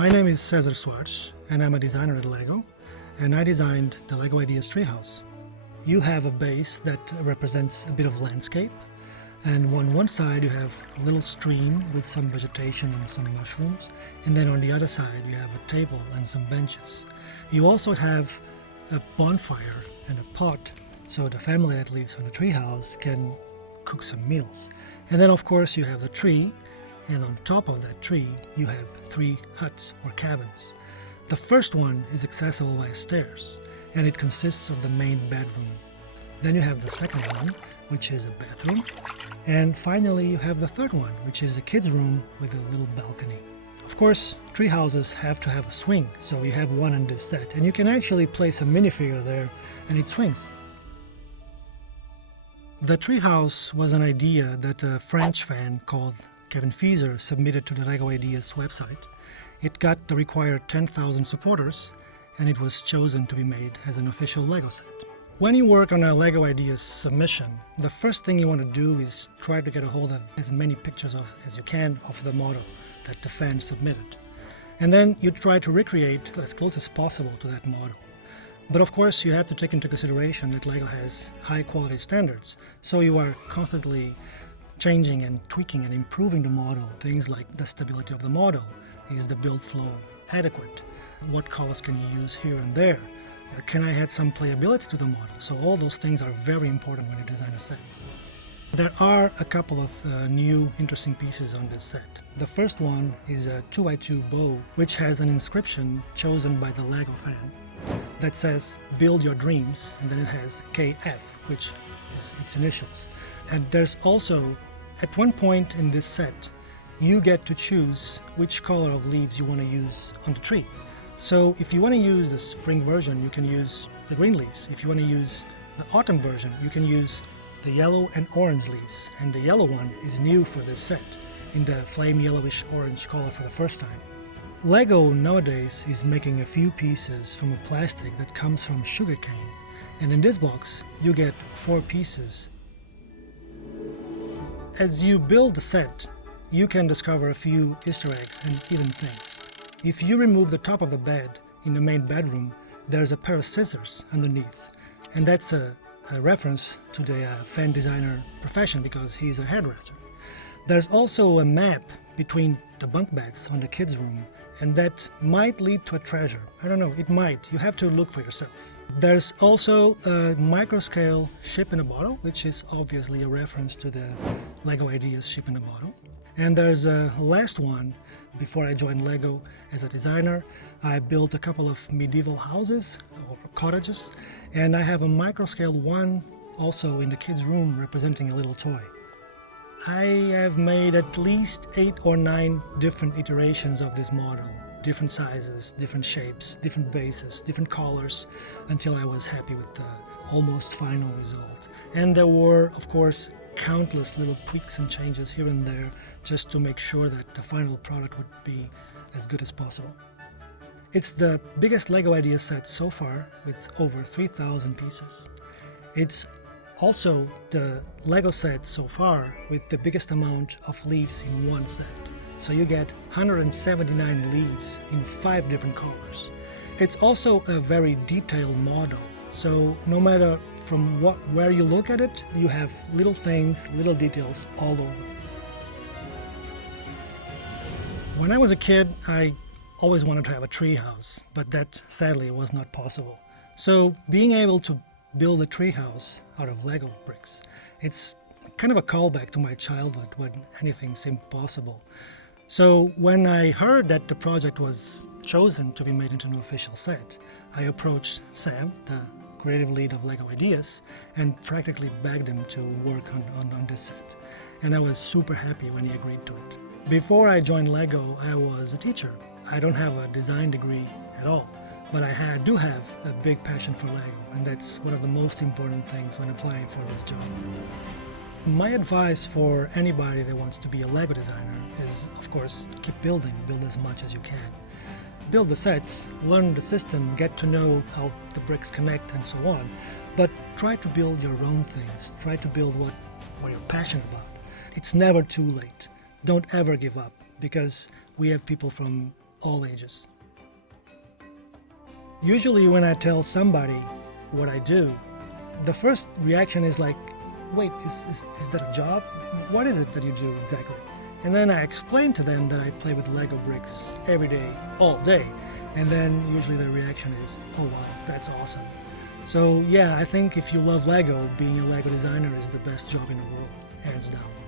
My name is Cesar Swartz, and I'm a designer at LEGO, and I designed the LEGO Ideas Treehouse. You have a base that represents a bit of landscape, and on one side you have a little stream with some vegetation and some mushrooms, and then on the other side you have a table and some benches. You also have a bonfire and a pot, so the family that lives on the treehouse can cook some meals. And then of course you have the tree, and on top of that tree you have 3 huts or cabins. The first one is accessible by stairs, and it consists of the main bedroom. Then you have the second one, which is a bathroom, and finally you have the third one, which is a kid's room with a little balcony. Of course, tree houses have to have a swing, so you have one in this set, and you can actually place a minifigure there and it swings. The treehouse was an idea that a French fan called Kevin Fieser submitted to the LEGO Ideas website. It got the required 10,000 supporters, and it was chosen to be made as an official LEGO set. When you work on a LEGO Ideas submission, the first thing you want to do is try to get a hold of as many pictures as you can of the model that the fan submitted. And then you try to recreate as close as possible to that model. But of course you have to take into consideration that LEGO has high quality standards, so you are constantly changing and tweaking and improving the model. Things like the stability of the model. Is the build flow adequate? What colors can you use here and there? Can I add some playability to the model? So all those things are very important when you design a set. There are a couple of new interesting pieces on this set. The first one is a 2x2 bow, which has an inscription chosen by the LEGO fan that says build your dreams, and then it has KF, which is its initials. And there's also, at one point in this set, you get to choose which color of leaves you want to use on the tree. So if you want to use the spring version, you can use the green leaves. If you want to use the autumn version, you can use the yellow and orange leaves. And the yellow one is new for this set, in the flame yellowish orange color for the first time. LEGO nowadays is making a few pieces from a plastic that comes from sugarcane. And in this box, you get 4 pieces. As you build the set, you can discover a few Easter eggs and hidden things. If you remove the top of the bed in the main bedroom, there's a pair of scissors underneath. And that's a reference to the fan designer profession, because he's a hairdresser. There's also a map between the bunk beds on the kids' room, and that might lead to a treasure. I don't know, it might. You have to look for yourself. There's also a micro-scale ship in a bottle, which is obviously a reference to the LEGO Ideas ship in a bottle. And there's a last one. Before I joined LEGO as a designer, I built a couple of medieval houses or cottages, and I have a micro-scale one also in the kids' room representing a little toy. I have made at least 8 or 9 different iterations of this model, different sizes, different shapes, different bases, different colors, until I was happy with the almost final result. And there were, of course, countless little tweaks and changes here and there, just to make sure that the final product would be as good as possible. It's the biggest LEGO Ideas set so far, with over 3,000 pieces. It's also the LEGO set so far with the biggest amount of leaves in one set. So you get 179 leaves in 5 different colors. It's also a very detailed model, so no matter from where you look at it, you have little things, little details all over. When I was a kid, I always wanted to have a tree house, but that sadly was not possible. So being able to build a tree house out of Lego bricks, it's kind of a callback to my childhood when anything seemed possible. So when I heard that the project was chosen to be made into an official set, I approached Sam, the creative lead of LEGO Ideas, and practically begged him to work on this set. And I was super happy when he agreed to it. Before I joined LEGO, I was a teacher. I don't have a design degree at all, but I do have a big passion for LEGO, and that's one of the most important things when applying for this job. My advice for anybody that wants to be a LEGO designer is, of course, keep building, build as much as you can. Build the sets, learn the system, get to know how the bricks connect and so on, but try to build your own things, try to build what you're passionate about. It's never too late. Don't ever give up, because we have people from all ages. Usually when I tell somebody what I do, the first reaction is like, wait, is that a job? What is it that you do exactly? And then I explain to them that I play with Lego bricks every day, all day. And then usually their reaction is, oh wow, that's awesome. So yeah, I think if you love Lego, being a Lego designer is the best job in the world, hands down.